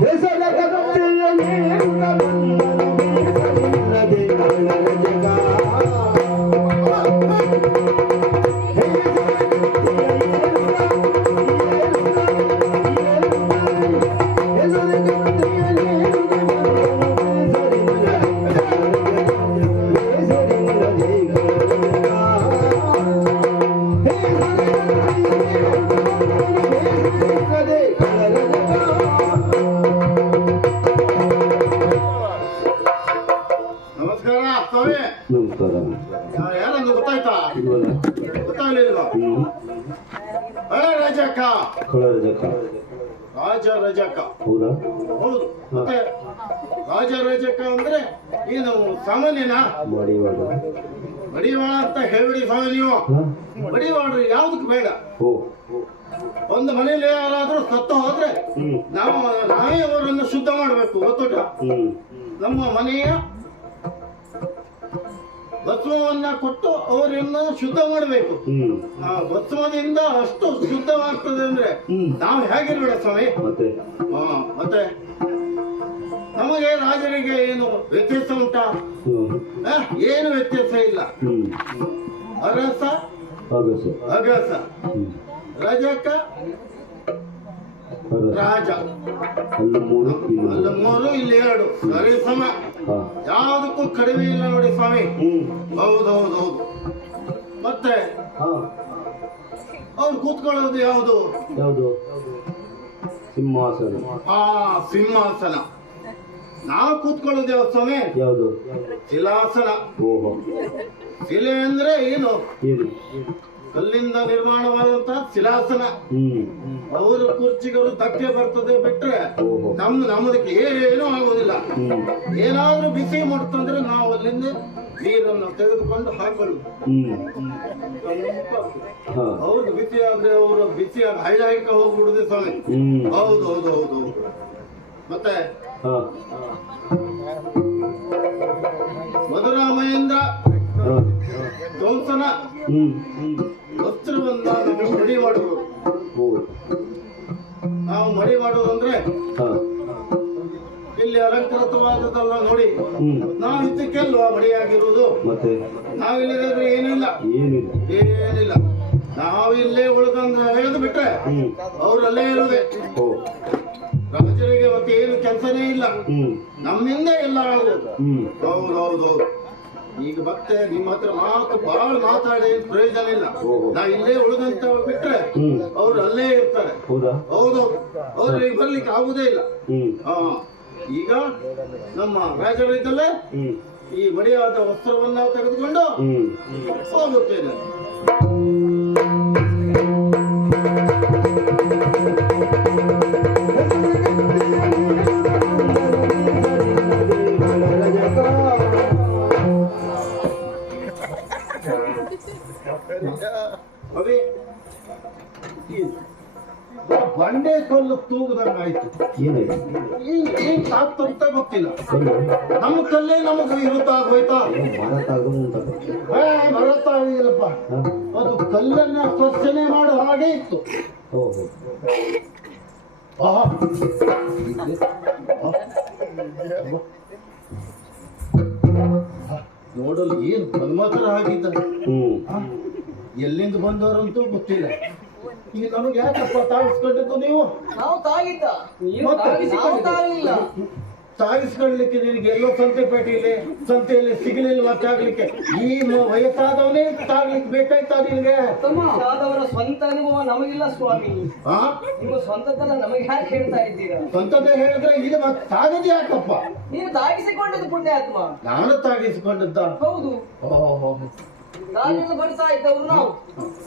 Esse é ರಾಜ ರಜಕ. ಹೌದಾ? ಹೌದು. ಮತ್ತೆ ರಾಜ ರಜಕ್ಕ ಅಂದ್ರೆ ಏನು ಸಾಮಾನ್ಯನಾ? ಬಡಿವಾಳ ಅಂತ ಹೇಳಿ ಸ್ವಾಮಿ ನೀವು. ಹಾ? ಬಡಿವಾಳ್ರಿ ಯಾವ್ದಕ್ ಬೇಡ. ಓ. ಒಂದು ಮನೇಲಿ ಯಾರಾದ್ರೂ ಸತ್ತು ಹೋದ್ರೆ ನಾವು ನಾವೇ ಅವರನ್ನು ಶುದ್ಧ ಮಾಡಬೇಕು ಗೊತ್ತೋಟ ನಮ್ಮ ಮನೆಯ ಭಸ್ಮವನ್ನ ಕೊಟ್ಟು ಅವರನ್ನು ಶುದ್ಧ ಮಾಡಬೇಕು. ಆ ಭಸ್ಮದಿಂದ ಅಷ್ಟು ಶುದ್ಧವಾಗ್ತದೆ ಅಂದ್ರೆ ನಾವು ಹೇಗಿರ್ಬೇಡ ಸ್ವಾಮಿ? ಮತ್ತೆ? ನಮಗೆ ರಾಜರಿಗೆ ಏನು ವ್ಯತ್ಯಾಸ ಉಂಟಾ? ಏನು ವ್ಯತ್ಯಾಸ ಇಲ್ಲ. ಅಗಸ ಅರಸ ಅಗಸ. ರಜಕ ರಾಜ. ಅಲ್ಲಿ ಮೂರು ಅಲ್ಲಿ ಮೂರು. ಇಲ್ಲಿ ಎರಡು. ಸರಿ ಸಮ. ಯಾವುದಕ್ಕೂ ಕಡಿಮೆ ಇಲ್ಲ ನೋಡಿ ಸ್ವಾಮಿ. ಹೌದು ಹೌದು ಹೌದು. ಮತ್ತೆ ಅವ್ರು ಕೂತ್ಕೊಳ್ಳೋದು ಯಾವುದು? ಯಾವುದು? ಸಿಂಹಾಸನ. ಆ ಸಿಂಹಾಸನ. ನಾವು ಕೂತ್ಕೊಳ್ಳೋದು ಯಾವ ಸ್ವಾಮಿ? ಯಾವುದು? ಶಿಲಾಸನ. ಓಹೋ. ಶಿಲೆ ಅಂದ್ರೆ ಏನು? ಏನು? ಕಲ್ಲಿಂದ ನಿರ್ಮಾಣವಾದಂತಹ ಶಿಲಾಸನ. ಅವರ ಅವರು ಕುರ್ಚಿಗಳು ಧಕ್ಕೆ ಬರ್ತದೆ ಬಿಟ್ರೆ ನಮ್ ನಮ್ಮ ನಮ್ಮದಕ್ಕೆ ಏನೂ ಆಗುದಿಲ್ಲ. ಏನಾದ್ರೂ ಬಿಸಿ ಮಾಡ್ತಂದ್ರೆ ನಾವು ಅಲ್ಲಿಂದ ನೀರನ್ನು ತೆಗೆದುಕೊಂಡು ಹಾಕಲು. ಹೌದು ಅವ್ರಿಗೆ ಬಿಸಿ ಆದ್ರೆ ಅವರು ಬಿಸಿ ಹೈಲಾಯ್ಕ ಹೋಗ್ಬಿಡುದು ಸ್ವಾಮಿ. ಹೌದು ಹೌದು ಹೌದು ಮತ್ತೆ? ಮಧುರಾಮಯೇಂದ್ರ ಮಧುರಾ ವಸ್ತ್ರವನ್ನ ನಾವು ಮಡಿ ಮಾಡುವುದು. ನಾವು ಮಡಿ ಮಾಡುವುದು ಅಂದ್ರೆ ಹಾ. ಇಲ್ಲಿ ಅಲಂಕೃತವಾದದೆಲ್ಲ ನೋಡಿ. ನಾವು ಇದಕ್ಕೆಲ್ವಾ ಮಡಿಯಾಗಿರುವುದು? ಮತ್ತೆ? ನಾವಿಲ್ಲದ್ರೆ ಏನಿಲ್ಲ. ಏನಿಲ್ಲ. ನಾವಿಲ್ಲೇ ಉಳಿದಂದ್ರೆ ಹೇಳಿದ್ ಬಿಟ್ರೆ ಅವರಲ್ಲೇ ಇರೋದೇ. ಓ ರಾಜರಿಗೆ ಮತ್ತೆ ಏನು ಕೆಲಸನೇ ಇಲ್ಲ. ನಮ್ಮಿಂದ ಎಲ್ಲ ಆಗುವುದು ಹ್ಮ್. ಹೌದು ಹೌದು ಹೌದು. ಈಗ ಮತ್ತೆ ನಿಮ್ಮ ಹತ್ರ ಮಾತು ಬಹಳ ಮಾತಾಡಿ ಪ್ರಯೋಜನ ಇಲ್ಲ. ನಾ ಇಲ್ಲೇ ಉಳಿದಂತ ಬಿಟ್ರೆ ಅವ್ರು ಅಲ್ಲೇ ಇರ್ತಾರೆ. ಹೌದಾ? ಹೌದು. ಅವ್ರಿಗೆ ಬರ್ಲಿಕ್ಕೆ ಆಗುದೇ ಇಲ್ಲ. ಈಗ ನಮ್ಮ ರಾಜರಿದ್ದಲ್ಲೇ ಇದ್ದಲ್ಲೇ ಈ ಮಡಿಯಾದ ವಸ್ತ್ರವನ್ನ ತೆಗೆದುಕೊಂಡು ಹೋಗುತ್ತೇನೆ. ಏನಾಯ್ತು ಏನ್ ತಾತ್ತಂತ ಗೊತ್ತಿಲ್ಲ. ನಮ್ಮ ಕಲ್ಲೇ ನಮಗೆ ವಿರುದ್ಧ ಆಗೋಯ್ತಾ ಏ ಅದು ಕಲ್ಲನ್ನ ಸ್ವಚ್ಛನೆ ಮಾಡೋ ಹಾಗೆ ಇತ್ತು. ಓಹೋ ಆಹಾ. ನೋಡಲು ಏನು ಮನ್ಮಥರ ಆಗಿದ್ದಾರೆ ಹ್ಮ್. ಎಲ್ಲಿಂದ ಬಂದವರಂತೂ ಗೊತ್ತಿಲ್ಲ. ಈಗ ನಮಗೆ ಯಾಕಪ್ಪ ತಾಗಿಸ್ಕೊಂಡಿದ್ದು ನೀವು? ನಾವು ತಾಗಿದ್ದ. ಮತ್ತೆ? ನಾವು ತಾಗಲಿಲ್ಲ ತಾಗಿಸ್ಕೊಳ್ಳಿಕ್ಕೆ ನಿನಗೆ ಎಲ್ಲೋ ಸಂತೆಪೇಟೆಯಲ್ಲಿ ಸಂತೆಯಲ್ಲಿ ಸಿಗಲಿಲ್ಲ ತಾಗ್ಲಿಕ್ಕೆ ಈ ಮ- ವಯಸ್ಸಾದವನೇ ತಾಗ್ಲಿಕ್ಕೆ ಬೇಕಾಯ್ತಾ ನಿನಗೆ? ಆದವರ ಸ್ವಂತ ಅನುಭವ ನಮಗಿಲ್ಲ ಸ್ವಾಮಿ. ಆ? ನಿಮ್ಮ ಸ್ವಂತದ್ದನ್ನ ನಮಗೆ ಯಾಕೆ ಹೇಳ್ತಾ ಇದ್ದೀರಾ? ಸ್ವಂತದ್ದೇ ಹೇಳಿದ್ರೆ ಇದು ಮತ್ತೆ ತಾಗದು ಯಾಕಪ್ಪ? ನೀನು ತಾಗಿಸಿಕೊಂಡದ್ದು ಪುಣ್ಯಾತ್ಮ. ನಾನು ತಾಗಿಸಿಕೊಂಡದ್ದ? ಹೌದು. ಓಹೋ ಬರ್ತಾ ಇದ್ದವರು ನಾವು.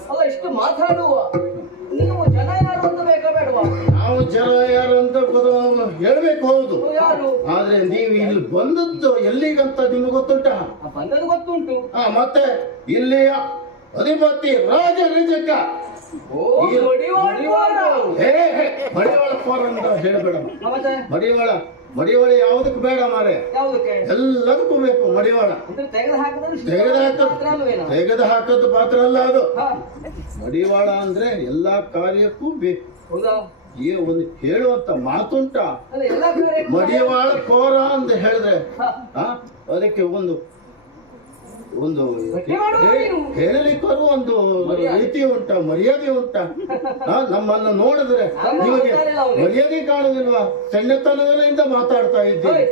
ಅಲ್ಲ ಇಷ್ಟು ಮಾತಾಡುವ? ಹೇಳ್ಬೇಕು ಹೌದು. ಆದ್ರೆ ನೀವು ಇಲ್ಲಿ ಬಂದದ್ದು ಎಲ್ಲಿಗಂತ ನಿಮ್ಗೆ ಗೊತ್ತುಂಟ? ಬಂದದ್ದು ಗೊತ್ತುಂಟು. ಹಾ ಮತ್ತೆ ಇಲ್ಲಿಯ ಅಧಿಪತಿ ರಾಜ ಹೇಳಬೇಡ ಮಡಿವಾಳ ಮಡಿವಾಳ ಯಾವ್ದಕ್ ಅಂತ ಹೇಳ್ಬೇಡ. ಮಡಿವಾಳ ಮಡಿವಾಳ ಯಾವುದಕ್ಕೆ ಬೇಡ ಮಾರೆ? ಎಲ್ಲದಕ್ಕೂ ಬೇಕು ಮಡಿವಾಳ. ತೆಗೆದ ಹಾಕದ್. ಪಾತ್ರ ಅಲ್ಲ ಅದು. ಮಡಿವಾಳ ಅಂದ್ರೆ ಎಲ್ಲಾ ಕಾರ್ಯಕ್ಕೂ ಬೇಕು. ಏ ಒಂದು ಹೇಳುವಂತ ಮಾತುಂಟ ಮಡಿವಾಳ ಕೋರ ಅಂತ ಹೇಳಿದ್ರೆ. ಅದಕ್ಕೆ ಒಂದು ಒಂದು. ಹೇಳಲಿಕ್ಕೂ ಒಂದು. ರೀತಿ ಉಂಟ ಮರ್ಯಾದೆ ಉಂಟ ನಮ್ಮನ್ನ ನೋಡಿದ್ರೆ ನಿಮಗೆ. ಮರ್ಯಾದೆ ಕಾಣುದಿಲ್ವಾ ಸಣ್ಣತನದಿಂದ ಮಾತಾಡ್ತಾ ಇದ್ದೀನಿ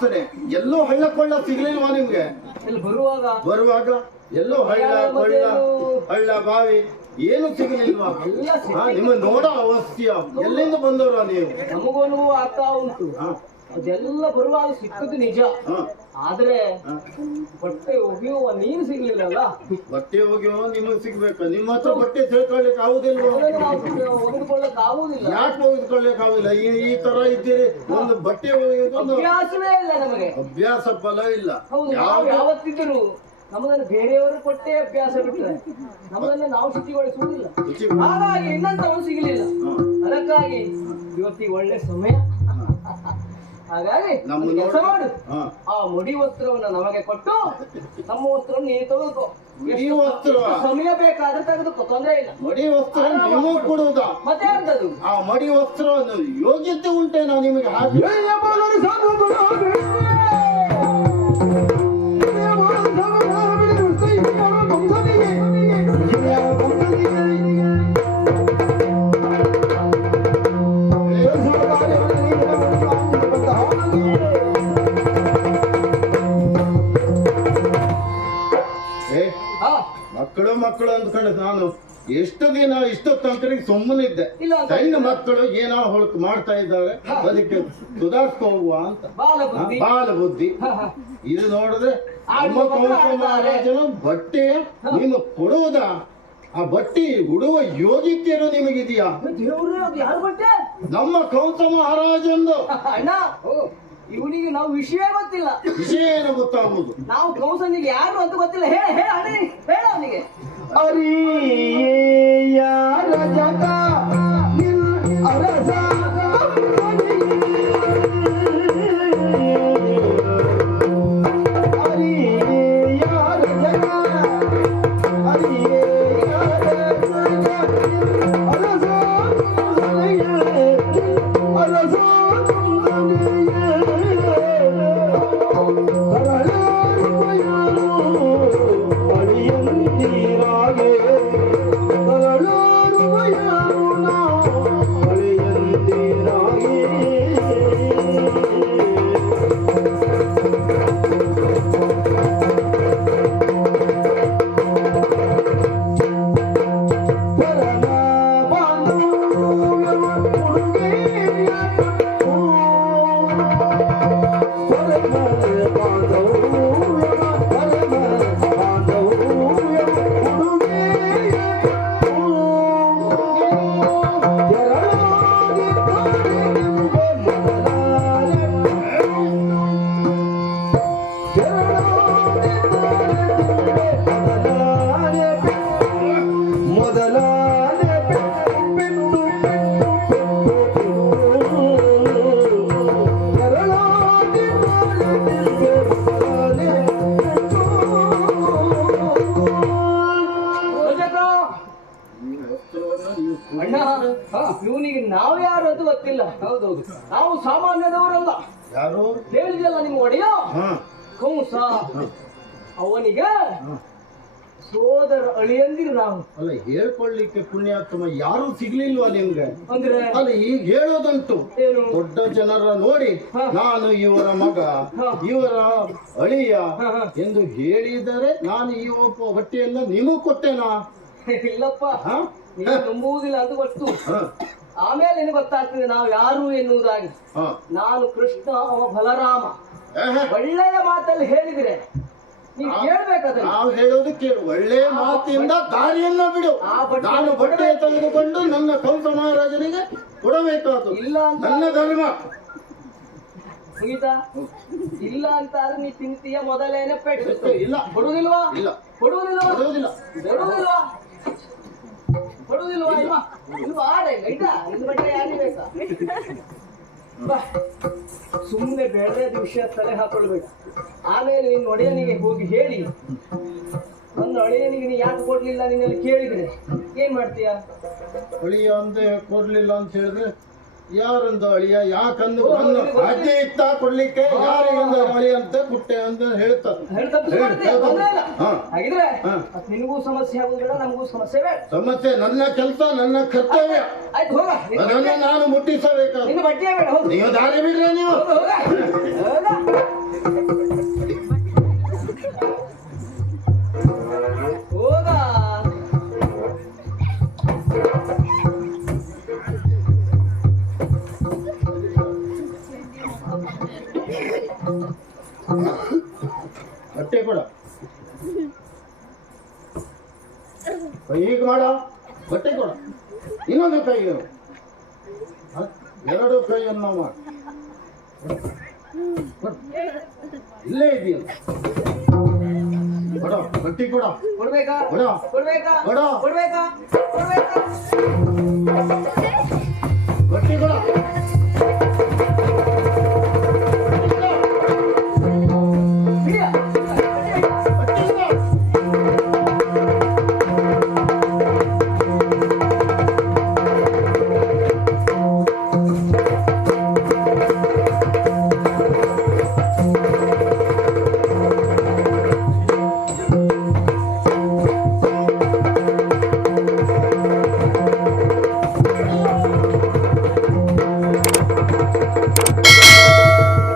ವಾಸನೆ ಎಲ್ಲೋ ಹಳ್ಳ ಕೊಳ್ಳ ಸಿಗ್ಲಿಲ್ವಾ ನಿಮ್ಗೆ? ಬರುವಾಗ. ಬರುವಾಗ ಎಲ್ಲೋ ಹಳ್ಳ ಕೊಳ್ಳ ಹಳ್ಳ ಬಾವಿ ಏನು ಸಿಗಲಿಲ್ವಾ? ನಿಮ್ಮ ನೋಡೋ ಅವಸ್ಥೆಯ? ಎಲ್ಲಿಂದ ಬಂದವ್ರ ನೀವು? ನಮಗೂ ಆಗ್ತಾ ಉಂಟು. ಅದೆಲ್ಲ ಬರುವಾಗ ಸಿಕ್ಕದು ನಿಜ. ಆದ್ರೆ ಬಟ್ಟೆ ಒಗೆಯುವ ನೀನು ಸಿಗ್ಲಿಲ್ಲಲ್ಲ? ಬಟ್ಟೆ ಒಗೆಯುವ ನಿಮಗ್ ಸಿಗ್ಬೇಕು. ನಿಮ್ಮ ಹತ್ರ ಬಟ್ಟೆ ತಿಳ್ಕೊಳ್ಲಿಕ್ಕೆ ಆಗುದಿಲ್ಲ ಒಗೆದುಕೊಳ್ಳಕ್ ಆಗುದಿಲ್ಲ. ಯಾಕೆ ಒಗೆದುಕೊಳ್ಳಕ್ ಆಗುದಿಲ್ಲ? ಈ ಈ ತರ ಇದ್ದೀರಿ. ಒಂದು ಬಟ್ಟೆ ಒಗೆಯೋದೊಂದು ಅಭ್ಯಾಸವೇ ಇಲ್ಲ ನಮಗೆ. ಅಭ್ಯಾಸ ಫಲ ಇಲ್ಲ. ಹೌದು ಯಾವತ್ತಿದ್ರು ನಮ್ಮದನ್ನು ಬೇರೆಯವರು ಕೊಟ್ಟೇ ಅಭ್ಯಾಸ ಬಿಟ್ಟರೆ ನಮ್ಮದನ್ನ ನಾವು ಶುಚಿಗೊಳಿಸುವುದಿಲ್ಲ. ಶುಚಿ ಹಾಗಾಗಿ ಇನ್ನಂತವನು ಸಿಗಲಿಲ್ಲ. ಅದಕ್ಕಾಗಿ ಇವತ್ತಿಗೆ ಒಳ್ಳೆ ಸಮಯ. ಹಾಗಾಗಿ ನಮ್ಮ ಕೆಲಸ ಮಾಡು. ಆ ಮುಡಿ ವಸ್ತ್ರವನ್ನು ನಮಗೆ ಕೊಟ್ಟು ನಮ್ಮ ವಸ್ತ್ರವನ್ನು ನೀನು ತೆಗೆದುಕೋ ಮುಡಿ ವಸ್ತ್ರ? ಸಮಯ ಬೇಕಾದ್ರೆ ತೆಗೆದುಕೋ ತೊಂದರೆ ಇಲ್ಲ. ಮಡಿ ವಸ್ತ್ರ ನಿಮಗೂ ಕೊಡುವುದ? ಮತ್ತೆ ಅಂತದು ಆ ಮಡಿ ವಸ್ತ್ರವನ್ನು ಯೋಗ್ಯತೆ ಉಂಟೇನಾ ನಿಮಗೆ ಹಾಕಿ ಮಕ್ಕಳು ಅಂದ್ಕೊಂಡು ನಾನು. ಎಷ್ಟು ದಿನ ಇಷ್ಟು ತನಕರಿಗೆ ಸುಮ್ಮನಿದ್ದೆ. ಇದ್ದೆ ಸಣ್ಣ ಮಕ್ಕಳು ಏನೋ ಹೊಳಕ್ ಮಾಡ್ತಾ ಇದ್ದಾರೆ. ಅದಕ್ಕೆ ಸುಧಾರಿಸ್ಕೋಗುವ ಅಂತ. ಬಾಲ ಬುದ್ಧಿ. ಇದು ನೋಡಿದ್ರೆ. ಮಹಾರಾಜನು ಬಟ್ಟೆ ನಿಮ್ಮ ಕೊಡುವುದ? ಆ ಬಟ್ಟಿ ಉಡುವ ಯೋಗ್ಯತೆಯನ್ನು ನಿಮಗಿದೆಯಾ? ನಮ್ಮ ಕೌಂತ ಮಹಾರಾಜಂದು. ಇವನಿಗೆ ನಾವು ವಿಷಯ ಗೊತ್ತಿಲ್ಲ. ವಿಷಯ ಏನು ಗೊತ್ತಾಗುವುದು. ನಾವು ಕೌಸನಿಗೆ ಯಾರು ಅಂತ ಗೊತ್ತಿಲ್ಲ. ಹೇಳ ಹೇಳ. ali ಅಳಿಯಂದಿರು ನಾವು ಅಲ್ಲ ಹೇಳ್ಕೊಳ್ಳಿಕ್ಕೆ ಪುಣ್ಯಾತ್ಮ ಯಾರು ಸಿಗ್ಲಿಲ್ವಾ ನಿಮ್ಗೆ ಅಂದ್ರೆ ಅಲ್ಲ ಈಗ ಹೇಳೋದಂಟು ಏನು ದೊಡ್ಡ ಜನರ ನೋಡಿ. ನಾನು ಇವರ ಮಗ. ಇವರ ಅಳಿಯ. ಎಂದು ಹೇಳಿದರೆ ನಾನು ಈ ಒಬ್ಬ ಬಟ್ಟೆಯನ್ನ ನಿಮಗೂ ಕೊಟ್ಟೆನಾ ಇಲ್ಲಪ್ಪ? ನೀವು ನಂಬುವುದಿಲ್ಲ ಅದು ಗೊತ್ತು ಆಮೇಲೆ ನಿನಗೆ ಗೊತ್ತಾಗ್ತದೆ ನಾವು ಯಾರು ಎನ್ನುವುದಾಗಿ. ನಾನು ಕೃಷ್ಣ ಅವ ಬಲರಾಮ. ಒಳ್ಳೆಯ ಮಾತಲ್ಲಿ ಹೇಳಿದ್ರೆ ನೀವು ಹೇಳೋದು ಕೇಳು. ಒಳ್ಳೆ ಮಾತಿಂದ ದಾರಿಯನ್ನ ಬಿಡು. ನಾನು ಬಟ್ಟೆ ತೆಗೆದುಕೊಂಡು ನನ್ನ ಕಂಸ ಮಹಾರಾಜನಿಗೆ ಕೊಡಬೇಕಾದ್ರು ಇಲ್ಲ ಅಂತ ನನ್ನ ಧರ್ಮ. ಮುಗಿತಾ ಇಲ್ಲ ಅಂತ ಆದ್ರೆ ನೀ ತಿಂತೀಯ ಮೊದಲೇನೆ ಪೆಟ್ಟು. ಇಲ್ಲ. ಕೊಡುದಿಲ್ವಾ ಇಲ್ಲ. ಕೊಡುವುದಿಲ್ಲ ಕೊಡುವುದಿಲ್ಲ. ಕೊಡುವುದಿಲ್ವಾ? ಕೊಡುವುದಿಲ್ವಾ ಇಲ್ವಾ? ಇಲ್ವಾ ಆಡೇ ಇಲ್ಲ ಇದು ಬಟ್ಟೆ ಯಾರಿಗೆ ಬೇಕಾ? ಸುಮ್ಮನೆ ಬೇಡದ ವಿಷಯ ತಲೆ ಹಾಕೊಳ್ಬೇಕು. ಆಮೇಲೆ ನಿನ್ನ ಒಡೆಯನಿಗೆ ಹೋಗಿ ಹೇಳಿ. ನನ್ನ ಒಡೆಯನಿಗೆ ನೀ ಯಾಕೆ ಕೊಡ್ಲಿಲ್ಲ ನಿನ್ನಲ್ಲಿ ಕೇಳಿದ್ರೆ? ಏನ್ ಮಾಡ್ತೀಯ? ಅಳಿಯ ಅಂತ ಕೊಡ್ಲಿಲ್ಲ ಅಂತ ಹೇಳಿದ್ರೆ ಯಾರಂದ ಅಳಿಯ ಯಾಕಂದು ಅಡ್ಡಿ ಅಜ್ಜಿ ಇತ್ತ ಕೊಡ್ಲಿಕ್ಕೆ ಯಾರಿಗೊಂದು ಅಳಿಯ ಅಂತ ಕೊಟ್ಟೆ ಅಂತ ಹೇಳ್ತಾರೆ. ಹಾಗಿದ್ರೆ. ನಿನಗೂ ಸಮಸ್ಯೆ ಆಗುದಿಲ್ಲ ನಮಗೂ ಸಮಸ್ಯೆ ಸಮಸ್ಯೆ ನನ್ನ ಕೆಲಸ ನನ್ನ ಕರ್ತವ್ಯ. ಅದನ್ನು ನಾನು ಮುಟ್ಟಿಸಬೇಕು ನಿನ್ನ ಬಟ್ಟೆಯೇ ಬೇಡ ಹೋಗು. ನೀವು ದಾರಿ ಬಿಡ್ರೆ ನೀವು. ಮಾಡ ಬಟ್ಟೆ ಕೊಡ ಇನ್ನೊಂದು ಕೈಯು? ಎರಡು ಕೈಯನ್ನು ಮಾಡ. ಇಲ್ಲೇ ಇದೆಯಲ್ಲ ಕೊಡ ಬಟ್ಟೆ ಕೊಡ. ಕೊಡ್ಬೇಕಾ? ಕೊಡ. ಕೊಡ್ಬೇಕಾ? ಕೊಡ. ಕೊಡ್ಬೇಕಾ? ಕೊಡ್ಬೇಕಾ? ಬಟ್ಟೆ ಕೊಡ.